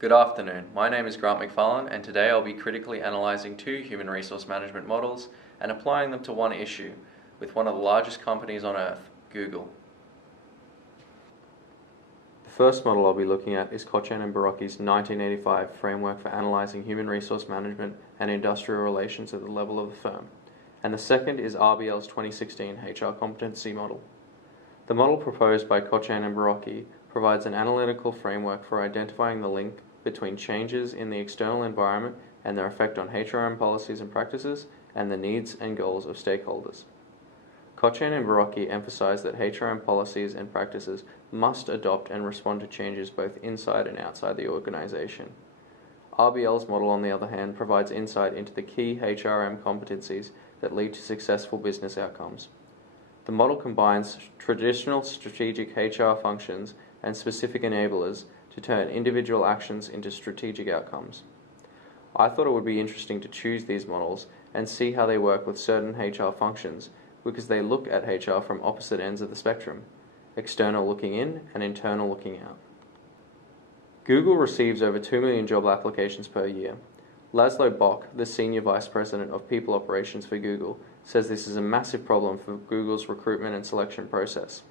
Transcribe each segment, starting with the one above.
Good afternoon, my name is Grant McFarlane and today I'll be critically analysing two human resource management models and applying them to one issue with one of the largest companies on earth, Google. The first model I'll be looking at is Cochrane and Barocchi's 1985 framework for analysing human resource management and industrial relations at the level of the firm, and the second is RBL's 2016 HR competency model. The model proposed by Cochrane and Barocchi provides an analytical framework for identifying the link between changes in the external environment and their effect on HRM policies and practices and the needs and goals of stakeholders. Cochrane and Barocchi emphasize that HRM policies and practices must adopt and respond to changes both inside and outside the organization. RBL's model, on the other hand, provides insight into the key HRM competencies that lead to successful business outcomes. The model combines traditional strategic HR functions and specific enablers to turn individual actions into strategic outcomes. I thought it would be interesting to choose these models and see how they work with certain HR functions because they look at HR from opposite ends of the spectrum, external looking in and internal looking out. Google receives over 2 million job applications per year. Laszlo Bock, the Senior Vice President of People Operations for Google, says this is a massive problem for Google's recruitment and selection process.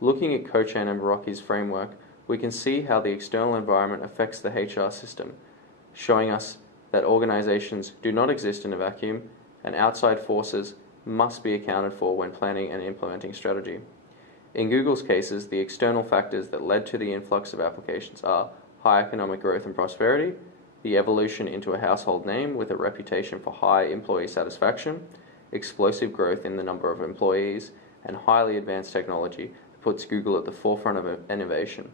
Looking at Cochrane and Barocchi's framework, we can see how the external environment affects the HR system, showing us that organizations do not exist in a vacuum and outside forces must be accounted for when planning and implementing strategy. In Google's cases, the external factors that led to the influx of applications are high economic growth and prosperity, the evolution into a household name with a reputation for high employee satisfaction, explosive growth in the number of employees, and highly advanced technology that puts Google at the forefront of innovation.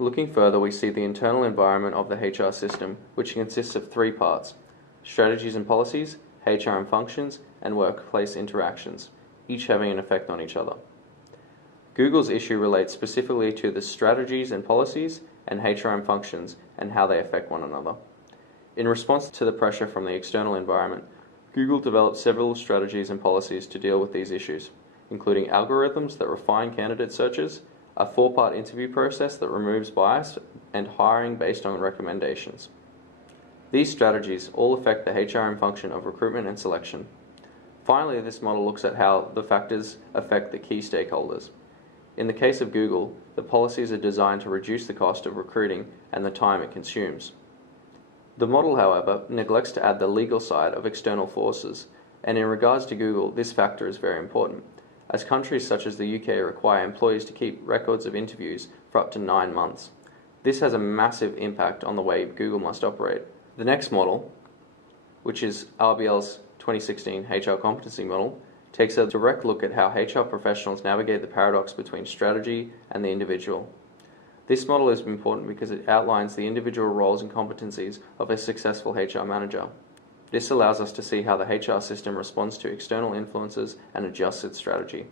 Looking further, we see the internal environment of the HR system, which consists of three parts: strategies and policies, HRM functions, and workplace interactions, each having an effect on each other. Google's issue relates specifically to the strategies and policies and HRM functions and how they affect one another. In response to the pressure from the external environment, Google developed several strategies and policies to deal with these issues, including algorithms that refine candidate searches, a 4-part interview process that removes bias, and hiring based on recommendations. These strategies all affect the HRM function of recruitment and selection. Finally, this model looks at how the factors affect the key stakeholders. In the case of Google, the policies are designed to reduce the cost of recruiting and the time it consumes. The model, however, neglects to add the legal side of external forces, and in regards to Google, this factor is very important, as countries such as the UK require employees to keep records of interviews for up to 9 months. This has a massive impact on the way Google must operate. The next model, which is RBL's 2016 HR competency model, takes a direct look at how HR professionals navigate the paradox between strategy and the individual. This model is important because it outlines the individual roles and competencies of a successful HR manager. This allows us to see how the HR system responds to external influences and adjusts its strategy.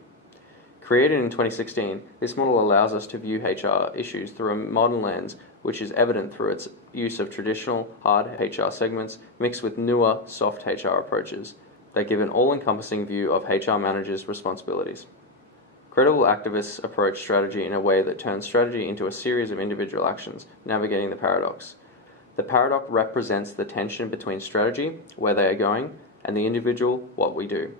Created in 2016, this model allows us to view HR issues through a modern lens, which is evident through its use of traditional hard HR segments mixed with newer soft HR approaches that give an all-encompassing view of HR managers' responsibilities. Credible activists approach strategy in a way that turns strategy into a series of individual actions, navigating the paradox. The paradox represents the tension between strategy, where they are going, and the individual, what we do.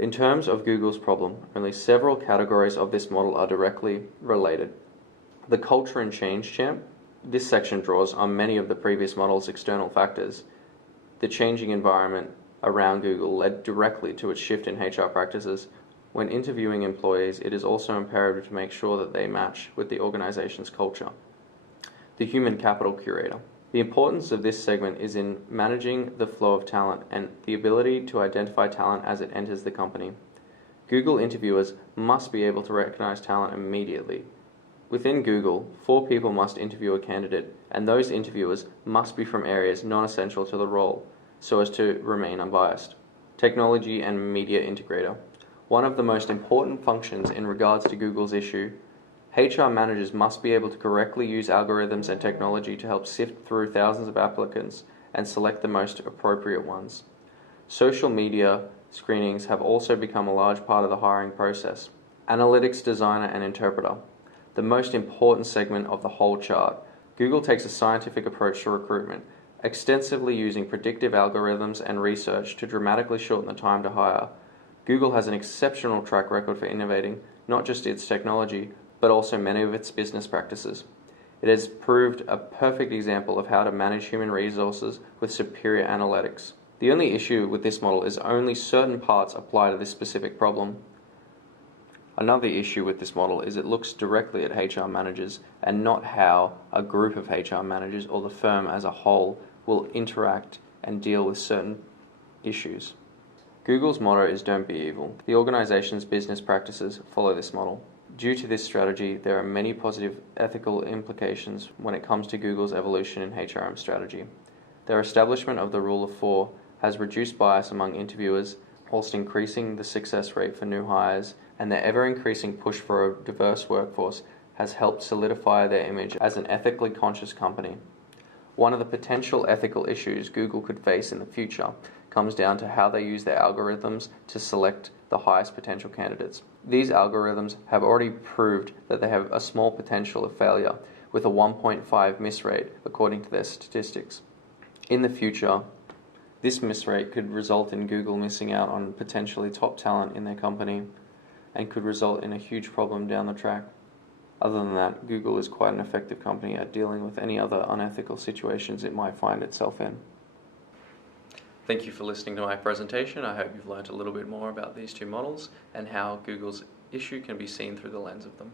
In terms of Google's problem, only several categories of this model are directly related. The culture and change champ. This section draws on many of the previous model's external factors. The changing environment around Google led directly to its shift in HR practices. When interviewing employees, it is also imperative to make sure that they match with the organization's culture. The human capital curator. The importance of this segment is in managing the flow of talent and the ability to identify talent as it enters the company. Google interviewers must be able to recognize talent immediately. Within Google, 4 people must interview a candidate, and those interviewers must be from areas non-essential to the role, so as to remain unbiased. Technology and media integrator. One of the most important functions in regards to Google's issue, HR managers must be able to correctly use algorithms and technology to help sift through thousands of applicants and select the most appropriate ones. Social media screenings have also become a large part of the hiring process. Analytics designer and interpreter. The most important segment of the whole chart. Google takes a scientific approach to recruitment, extensively using predictive algorithms and research to dramatically shorten the time to hire. Google has an exceptional track record for innovating not just its technology, but also many of its business practices. It has proved a perfect example of how to manage human resources with superior analytics. The only issue with this model is only certain parts apply to this specific problem. Another issue with this model is it looks directly at HR managers and not how a group of HR managers or the firm as a whole will interact and deal with certain issues. Google's motto is "Don't be evil." The organization's business practices follow this model. Due to this strategy, there are many positive ethical implications when it comes to Google's evolution in HRM strategy. Their establishment of the Rule of 4 has reduced bias among interviewers, whilst increasing the success rate for new hires, and their ever-increasing push for a diverse workforce has helped solidify their image as an ethically conscious company. One of the potential ethical issues Google could face in the future comes down to how they use their algorithms to select the highest potential candidates. These algorithms have already proved that they have a small potential of failure, with a 1.5 miss rate according to their statistics. In the future, this miss rate could result in Google missing out on potentially top talent in their company and could result in a huge problem down the track. Other than that, Google is quite an effective company at dealing with any other unethical situations it might find itself in. Thank you for listening to my presentation. I hope you've learned a little bit more about these two models and how Google's issue can be seen through the lens of them.